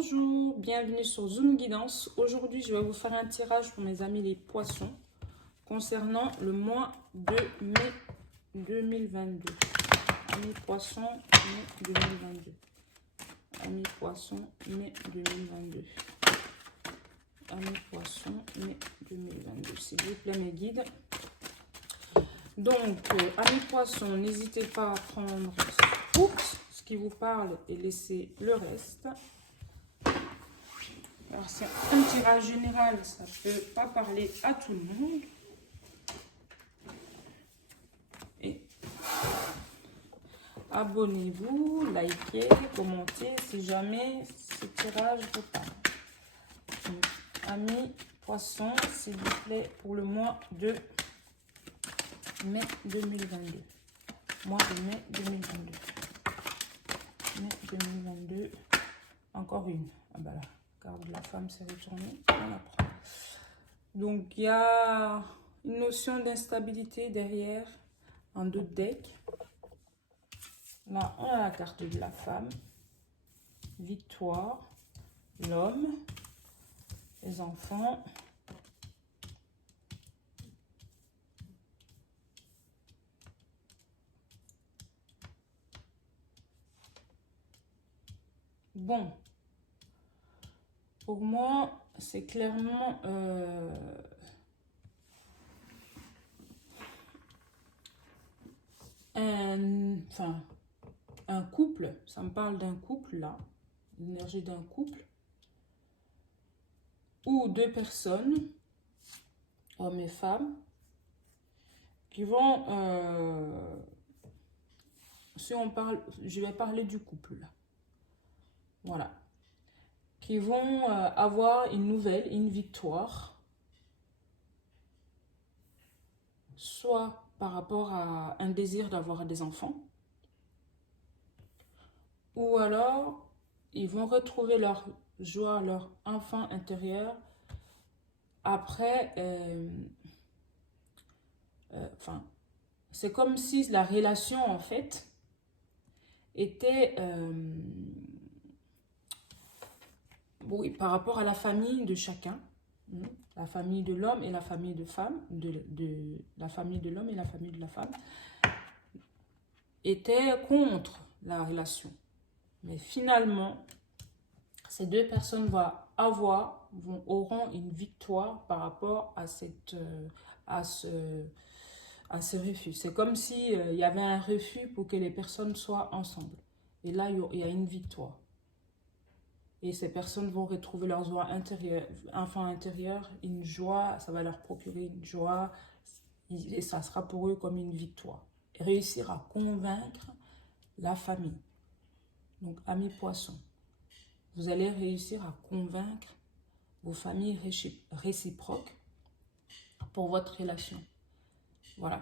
Bonjour, bienvenue sur Zoom Guidance. Aujourd'hui, je vais vous faire un tirage pour mes amis les poissons concernant le mois de mai 2022. Amis poissons, mai 2022. Amis poissons, mai 2022. Amis poissons, mai 2022. S'il vous plaît, mes guides. Donc, amis poissons, n'hésitez pas à prendre ce qui vous parle et laisser le reste. Alors, c'est un tirage général, ça ne peut pas parler à tout le monde. Et abonnez-vous, likez, commentez si jamais ce tirage vous parle. Donc, amis poissons, s'il vous plaît, pour le mois de mai 2022. Mois de mai 2022. Mai 2022. Encore une. Ah bah là. Carte de la femme s'est retournée, on la prend. Donc il y a une notion d'instabilité derrière en deux decks. Là on a la carte de la femme, victoire, l'homme, les enfants, bon. Pour moi, c'est clairement un couple. Ça me parle d'un couple là, l'énergie d'un couple. Ou deux personnes, hommes et femmes, qui vont... si on parle, je vais parler du couple là. Voilà. Qui vont avoir une nouvelle, une victoire, soit par rapport à un désir d'avoir des enfants, ou alors ils vont retrouver leur joie, leur enfant intérieur après, c'est comme si la relation en fait était... oui, par rapport à la famille de chacun, la famille de l'homme et la famille de femme, la famille de l'homme et la famille de la femme, étaient contre la relation. Mais finalement, ces deux personnes auront une victoire par rapport à ce refus. C'est comme si il y avait un refus pour que les personnes soient ensemble. Et là, il y a une victoire. Et ces personnes vont retrouver leur joie intérieure, enfant intérieur, une joie, ça va leur procurer une joie, et ça sera pour eux comme une victoire. Et réussir à convaincre la famille. Donc, amis poissons, vous allez réussir à convaincre vos familles réciproques pour votre relation. Voilà.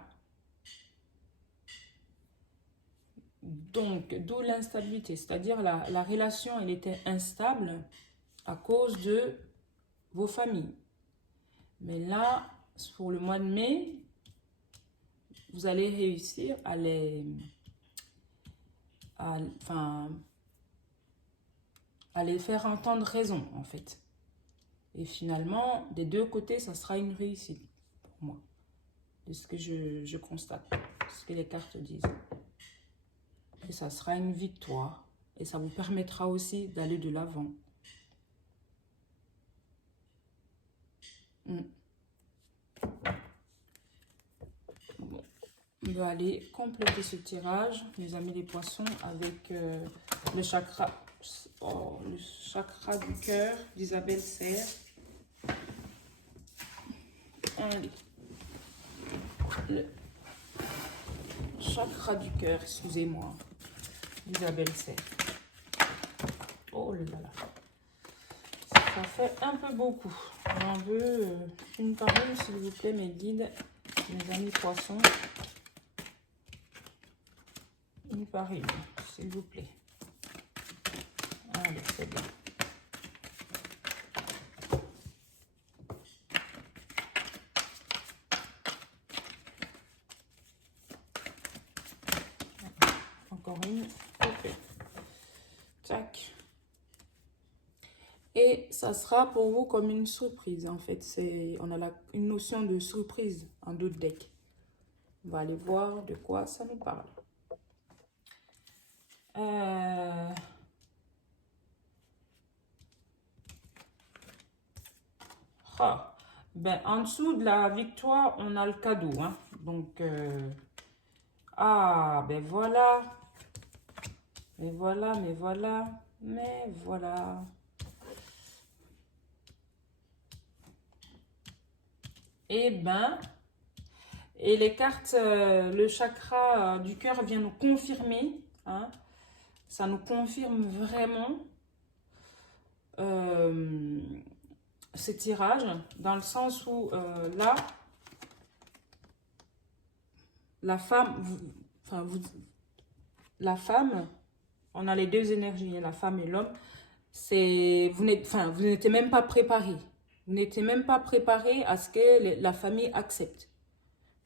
Donc, d'où l'instabilité, c'est-à-dire la relation, elle était instable à cause de vos familles. Mais là, pour le mois de mai, vous allez réussir à les faire entendre raison, en fait. Et finalement, des deux côtés, ça sera une réussite pour moi, de ce que je constate, ce que les cartes disent. Et ça sera une victoire. Et ça vous permettra aussi d'aller de l'avant. Bon. On va aller compléter ce tirage, mes amis les poissons, avec le chakra du cœur d'Isabelle Serre. Allez. Le chakra du cœur, excusez-moi, d'Isabelle Serre. Oh là là. Ça fait un peu beaucoup. J'en veux une par une, s'il vous plaît, mes guides, mes amis poissons. Une par une, s'il vous plaît. Allez, c'est bien. Encore une. Ok. Tac. Et ça sera pour vous comme une surprise, en fait. On a une notion de surprise en d'autres decks. On va aller voir de quoi ça nous parle. Ben, en dessous de la victoire, on a le cadeau. Hein. Donc, ben voilà. Mais voilà, mais voilà, mais voilà. Et ben, et les cartes, le chakra du cœur vient nous confirmer. Hein, ça nous confirme vraiment ce tirage, dans le sens où là, la femme, la femme, on a les deux énergies, la femme et l'homme, vous n'étiez même pas préparé. Vous n'étiez même pas préparé à ce que la famille accepte.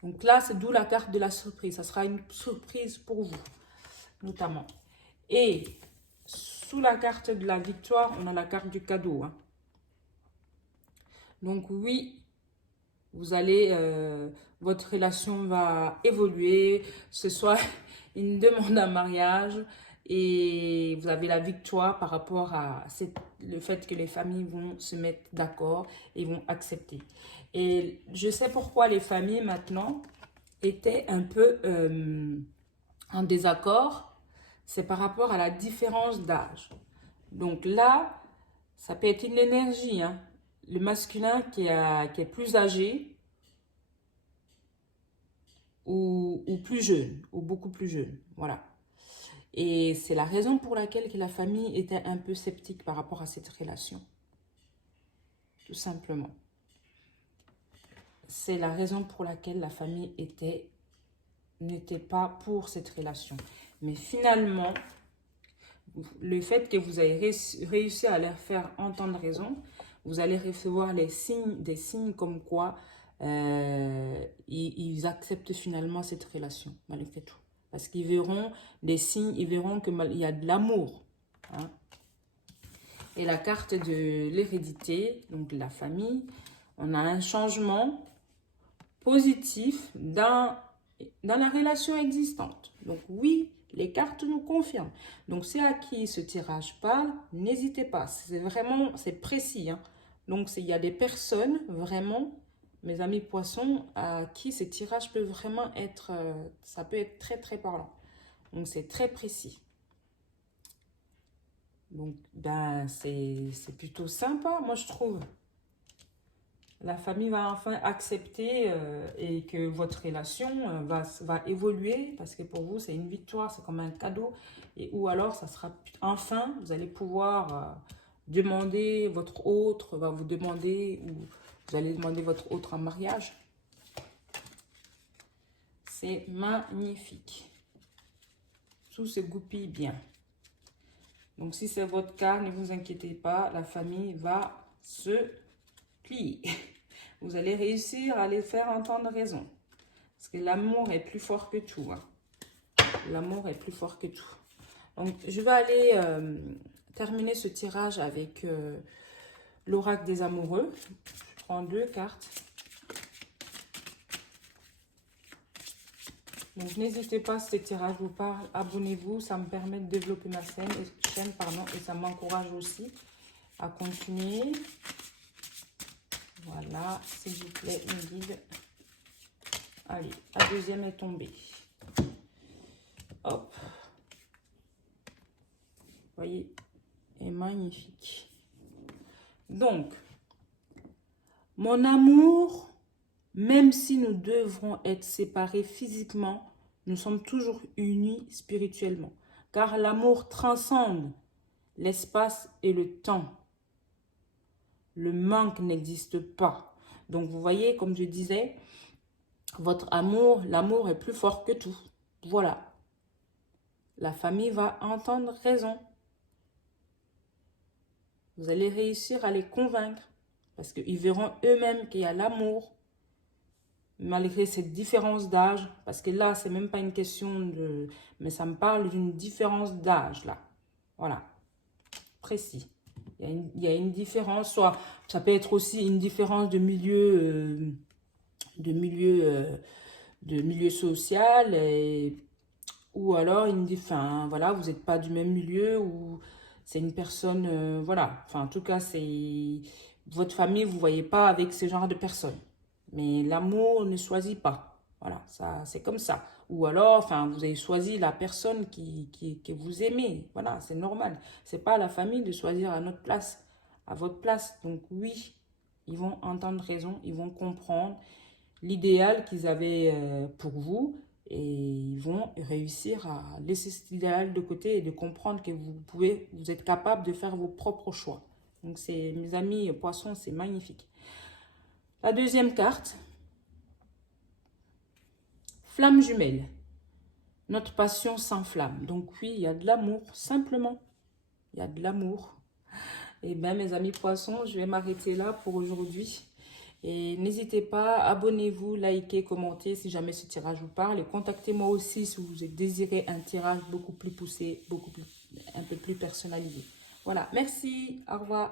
Donc là, c'est d'où la carte de la surprise. Ça sera une surprise pour vous, notamment. Et sous la carte de la victoire, on a la carte du cadeau. Hein. Donc oui, vous allez, votre relation va évoluer. Ce soit une demande en mariage et vous avez la victoire par rapport à le fait que les familles vont se mettre d'accord et vont accepter. Et je sais pourquoi les familles maintenant étaient un peu en désaccord. C'est par rapport à la différence d'âge. Donc là, ça peut être une énergie, hein. Le masculin qui est plus âgé ou plus jeune, ou beaucoup plus jeune. Voilà. Et c'est la raison pour laquelle que la famille était un peu sceptique par rapport à cette relation. Tout simplement. C'est la raison pour laquelle la famille n'était pas pour cette relation. Mais finalement, le fait que vous ayez réussi à leur faire entendre raison, vous allez recevoir des signes comme quoi ils acceptent finalement cette relation, malgré tout. Parce qu'ils verront des signes, ils verront qu'il y a de l'amour. Hein. Et la carte de l'hérédité, donc la famille, on a un changement positif dans la relation existante. Donc oui, les cartes nous confirment. Donc c'est à qui ce tirage parle, n'hésitez pas. C'est vraiment, c'est précis. Hein. Donc il y a des personnes, vraiment, mes amis poissons, à qui ce tirage peut vraiment être, ça peut être très très parlant. Donc c'est très précis. Donc ben c'est plutôt sympa, moi je trouve. La famille va enfin accepter et que votre relation va évoluer parce que pour vous, c'est une victoire, c'est comme un cadeau. Ou alors, ça sera enfin, vous allez pouvoir demander votre autre, va vous demander, ou vous allez demander votre autre en mariage. C'est magnifique. Tout se goupille bien. Donc, si c'est votre cas, ne vous inquiétez pas, la famille va se plier. Vous allez réussir à les faire entendre raison. Parce que l'amour est plus fort que tout. Hein. L'amour est plus fort que tout. Donc, je vais aller terminer ce tirage avec l'oracle des amoureux. Je prends 2 cartes. Donc, n'hésitez pas, si ce tirage vous parle, abonnez-vous. Ça me permet de développer ma chaîne et ça m'encourage aussi à continuer. Voilà, s'il vous plaît, une guide. Allez, la deuxième est tombée. Hop. Vous voyez, est magnifique. Donc, mon amour, même si nous devrons être séparés physiquement, nous sommes toujours unis spirituellement. Car l'amour transcende l'espace et le temps. Le manque n'existe pas. Donc, vous voyez, comme je disais, votre amour, l'amour est plus fort que tout. Voilà. La famille va entendre raison. Vous allez réussir à les convaincre. Parce qu'ils verront eux-mêmes qu'il y a l'amour. Malgré cette différence d'âge. Parce que là, c'est même pas une question de... Mais ça me parle d'une différence d'âge, là. Voilà. Précis. Il y a une différence, soit ça peut être aussi une différence de milieu, de milieu social, ou alors enfin, voilà, vous n'êtes pas du même milieu, ou c'est une personne, voilà. Enfin, en tout cas, c'est votre famille, vous ne voyez pas avec ce genre de personnes. Mais l'amour ne choisit pas. Voilà, ça, c'est comme ça. Ou alors, enfin, vous avez choisi la personne que vous aimez. Voilà, c'est normal. C'est pas à la famille de choisir à notre place, à votre place. Donc oui, ils vont entendre raison, ils vont comprendre l'idéal qu'ils avaient pour vous et ils vont réussir à laisser cet idéal de côté et de comprendre que vous êtes capable de faire vos propres choix. Donc c'est, mes amis poissons, c'est magnifique. La deuxième carte, flamme jumelle. Notre passion s'enflamme. Donc oui, il y a de l'amour, simplement. Il y a de l'amour. Et bien, mes amis poissons, je vais m'arrêter là pour aujourd'hui. Et n'hésitez pas, abonnez-vous, likez, commentez si jamais ce tirage vous parle. Et contactez-moi aussi si vous désirez un tirage beaucoup plus poussé, un peu plus personnalisé. Voilà, merci, au revoir.